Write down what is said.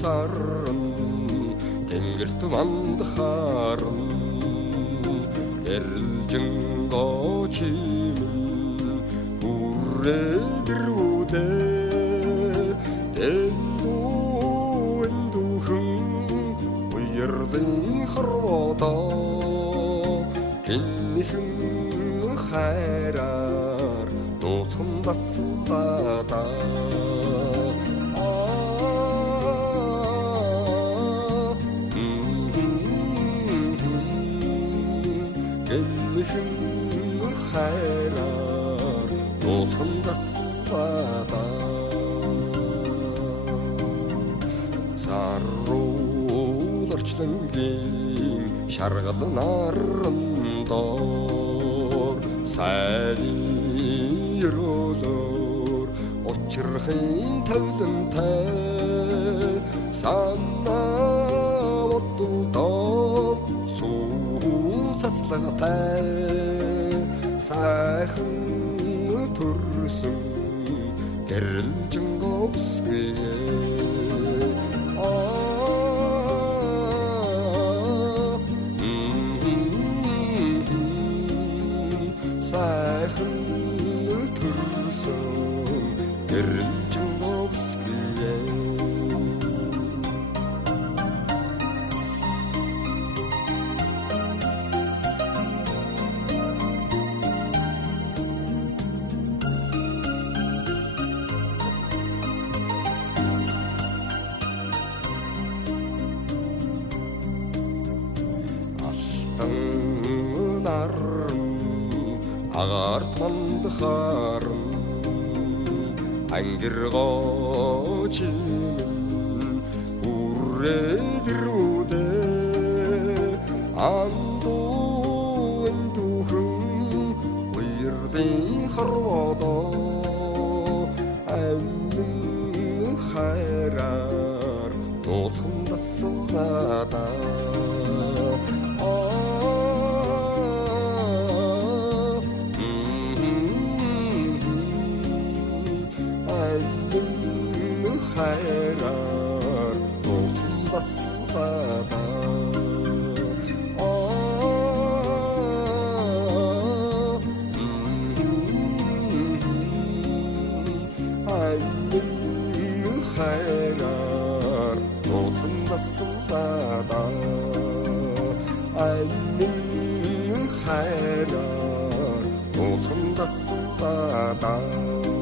сарын тэнгэр туманд харан гэрэлжин гочим хүрээдрүүдэ эндүүхэн уярдын хорводоо гинхэн хайраар нууцхан баслаадаа гинхэн хайраар нууцхан баслаадаа сарруу орчлонгийн шаргал нарандор сайны өрөөлөөр учрахын тавилантай санаа бодолдоо сүүн цацлагатай сайхан төрсөн гэрэлжин говсгээ сайхан төрсөн гэрэлжин говсгээ агаарт мандахаарн ангиргоочим хүрээдрүүдэ андуу эндүүхэн уярдын хорводоо амин хайраар нууцхан баслаадаа хайраар нууцхан баслаадаа хайраар нууцхан баслаадаа хайраар нууцхан баслаадаа